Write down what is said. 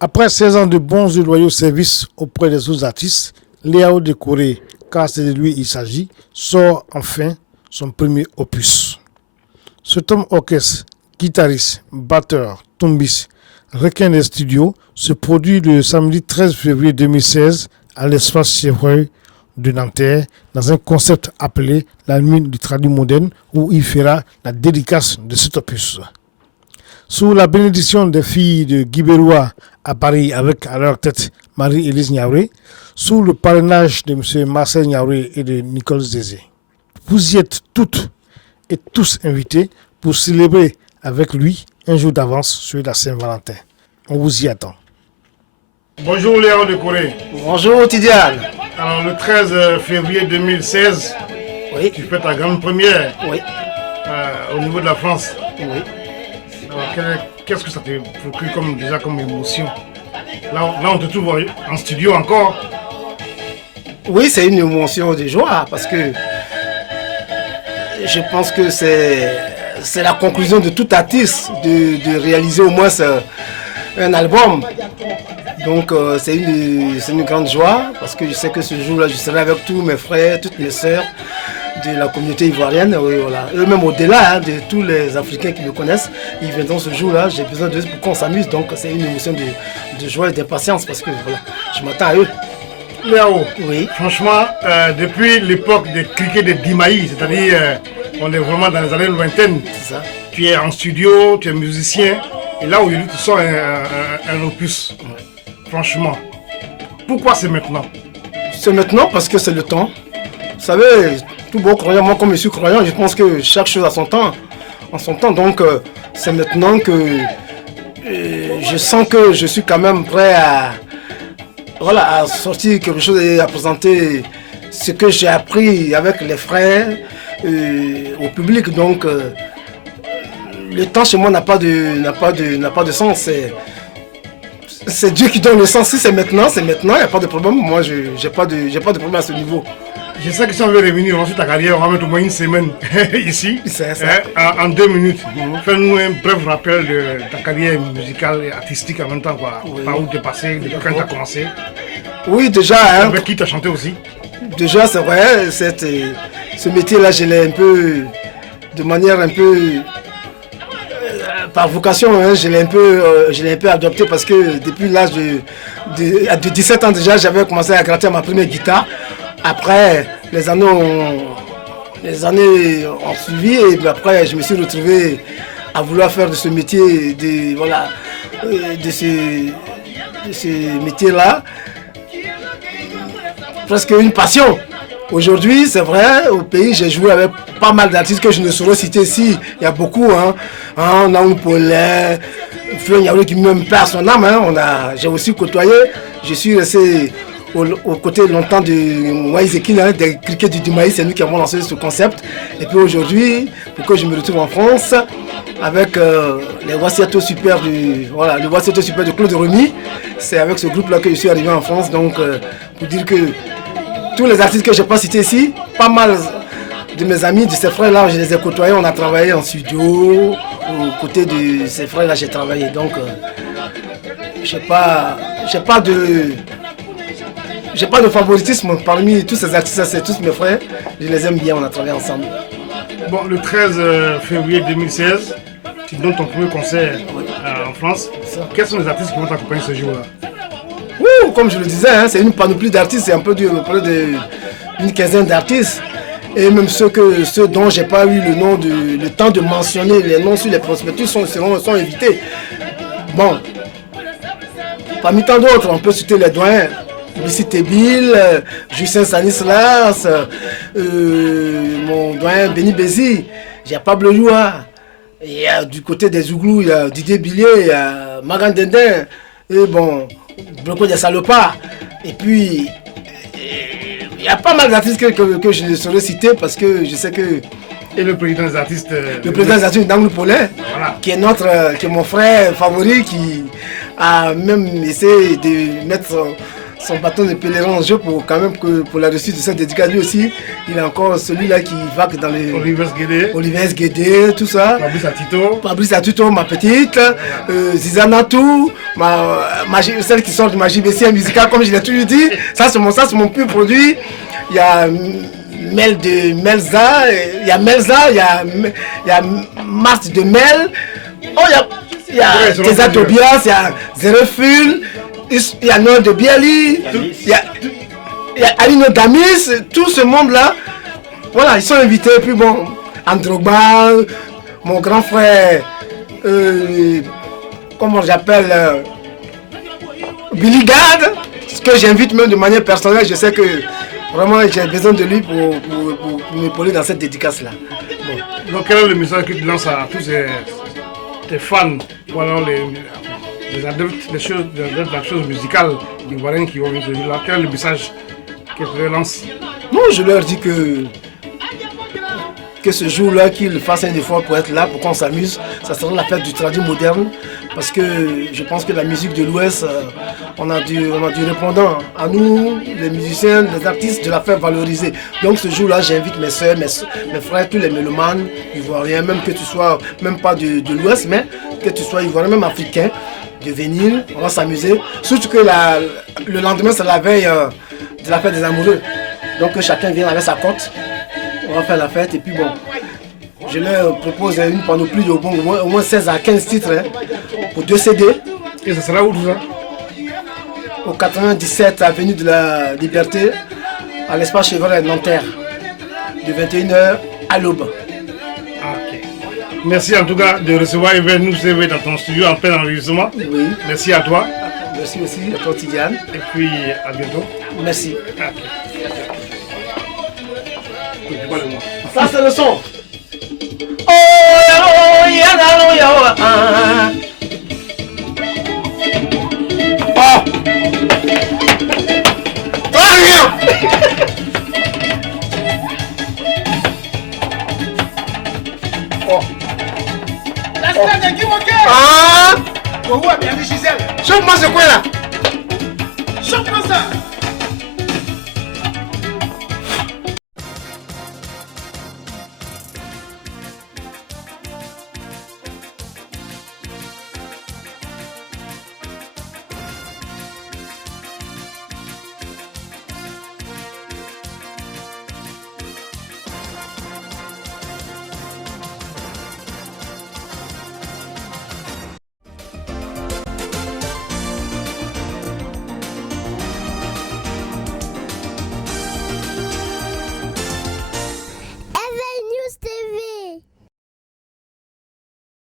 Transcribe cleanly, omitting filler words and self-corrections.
Après 16 ans de bons et loyaux services auprès des autres artistes, Léao Décoré, car c'est de lui il s'agit, sort enfin son premier opus. Cet homme orchestre, guitariste, batteur, tombiste, requin des studios, se produit le samedi 13 février 2016 à l'espace Chevreuil de Nanterre dans un concept appelé La Nuit du Traduit Moderne où il fera la dédicace de cet opus. Sous la bénédiction des filles de Guy Béroua à Paris avec à leur tête Marie-Élise Niaouré, sous le parrainage de M. Marcel Niaouré et de Nicole Zézé. Vous y êtes toutes et tous invités pour célébrer avec lui un jour d'avance sur la Saint-Valentin. On vous y attend. Bonjour Léao Décoré. Bonjour Tidiane. Alors le 13 février 2016, Oui. tu fais ta grande première Oui. Au niveau de la France. Oui. Alors qu'est-ce que ça te procure comme émotion? Là on te trouve en studio encore. Oui, c'est une émotion de joie parce que je pense que c'est la conclusion de tout artiste de réaliser au moins un album. Donc c'est une grande joie parce que je sais que ce jour-là, je serai avec tous mes frères, toutes mes sœurs de la communauté ivoirienne. Oui, voilà. Eux-mêmes au-delà de tous les Africains qui me connaissent, ils viendront ce jour-là. J'ai besoin d'eux pour qu'on s'amuse. Donc c'est une émotion de joie et d'impatience parce que voilà, je m'attends à eux. Léao, Oui. franchement, depuis l'époque des criquets de Dimaï, c'est-à-dire on est vraiment dans les années lointaines, C'est ça. tu es en studio, tu es musicien, et là aujourd'hui tu sors un opus. Franchement, pourquoi c'est maintenant? C'est maintenant parce que c'est le temps. Vous savez, tout bon croyant, moi comme je suis croyant, je pense que chaque chose a son temps. En son temps, donc c'est maintenant que je sens que je suis quand même prêt à sortir quelque chose et à présenter ce que j'ai appris avec les frères au public. Donc le temps chez moi n'a pas de sens. C'est Dieu qui donne le sens. Si c'est maintenant, il n'y a pas de problème. Moi, je n'ai pas de problème à ce niveau. Je sais que si on veut revenir ensuite ta carrière, on va mettre au moins une semaine ici, C'est ça. En 2 minutes. Fais-nous un bref rappel de ta carrière musicale et artistique en même temps, quoi. Oui. Par où tu es passé, depuis quand tu as commencé, Oui, déjà, hein, avec qui tu as chanté aussi. déjà c'est vrai, ce métier-là, je l'ai un peu, de manière un peu, par vocation, hein, je l'ai un peu adopté parce que depuis l'âge de 17 ans déjà, j'avais commencé à gratter ma première guitare. Après, les années ont suivi et puis après, je me suis retrouvé à vouloir faire de ce métier, de ce métier-là, presque une passion. Aujourd'hui, c'est vrai, au pays, j'ai joué avec pas mal d'artistes que je ne saurais citer ici. Il y a beaucoup, on a un Paulin, Fleur Niaouré qui même perd son âme. J'ai aussi côtoyé, je suis resté aux côtés longtemps de Moïse Ekine, des criquets du Dimaïs, c'est nous qui avons lancé ce concept. Et puis aujourd'hui, pour que je me retrouve en France, avec les Wassiato Super le Wassiato Super de Claude Remy, c'est avec ce groupe-là que je suis arrivé en France. Donc, pour dire que tous les artistes que je n'ai pas cités ici, pas mal de mes amis, de ces frères-là, je les ai côtoyés, on a travaillé en studio, aux côtés de ces frères-là, j'ai travaillé. Donc, j'ai pas de favoritisme parmi tous ces artistes, c'est tous mes frères, je les aime bien, on a travaillé ensemble. Bon, le 13 février 2016, tu donnes ton premier concert en France. Quels sont les artistes qui vont t'accompagner ce jour-là? Comme je le disais, c'est une panoplie d'artistes, c'est un peu d'une quinzaine d'artistes. Et même ceux dont j'ai pas eu le temps de mentionner les noms sur les prospectus sont invités. Bon, parmi tant d'autres, on peut citer les doyens. Lucie Tébil, Justin Stanislas, mon doyen Béni Bézi, j'ai Pablo Youa. Et du côté des Zouglous, il y a Didier Billier, il y a Magan Dendin, et bon, Bloco des Salopards. Et puis, il y a pas mal d'artistes que je ne saurais citer parce que je sais que. Et le président des artistes Le président des artistes, Danglou Paulin, voilà, qui est mon frère favori, qui a même essayé de mettre son bâton de pèlerin en jeu pour quand même que pour la réussite de cette dédicace. Lui aussi, il est encore celui-là qui vague dans les... Olivier Guédé, tout ça. Fabrice Atito, ma petite. Zizanatou, celle qui sort de ma JBC musicale, comme je l'ai toujours dit. Ça, c'est mon pur produit. Il y a Melza, il y a Mars de Mel. Oh, il y a Teza Tobias, il y a Zereful, il y a Noël de Biali, il y a Alino Damis, tout ce monde-là. Voilà, ils sont invités. Et puis bon, Androgba, mon grand frère, comment j'appelle, Billy Gad, que j'invite même de manière personnelle. Je sais que vraiment j'ai besoin de lui pour m'épauler dans cette dédicace-là. Bon. Donc quel est le message que tu lances à tous tes fans, ou alors les adeptes des choses musicales ivoiriennes qui vont venir là? Quel est le message que tu leur lances? Non, je leur dis que ce jour-là, qu'ils fassent un effort pour être là, pour qu'on s'amuse. Ça sera la fête du traduit moderne. Parce que je pense que la musique de l'Ouest, on a du répondant. À nous, les musiciens, les artistes, de la faire valoriser. Donc ce jour-là, j'invite mes soeurs, mes frères, tous les mélomanes ivoiriens, même que tu sois, même pas de l'Ouest, mais que tu sois ivoirien, même africain, de venir, on va s'amuser. Surtout que le lendemain, c'est la veille de la fête des amoureux. Donc que chacun vient avec sa cote. On va faire la fête et puis bon, je leur propose une panoplie de au moins 16 à 15 titres pour 2 CD. Et ça sera où tout ça? Au 97 avenue de la Liberté, à l'espace Chevrolet Nanterre, de 21h à l'aube. Ok. Merci en tout cas de recevoir Yves nous servir dans ton studio en plein enregistrement. Oui. Merci à toi. Merci aussi à toi Tidiane. Et puis à bientôt. Merci. Okay. Ça c'est le son. Oh, Chauffe-moi ce coin là. Chauffe-moi ça.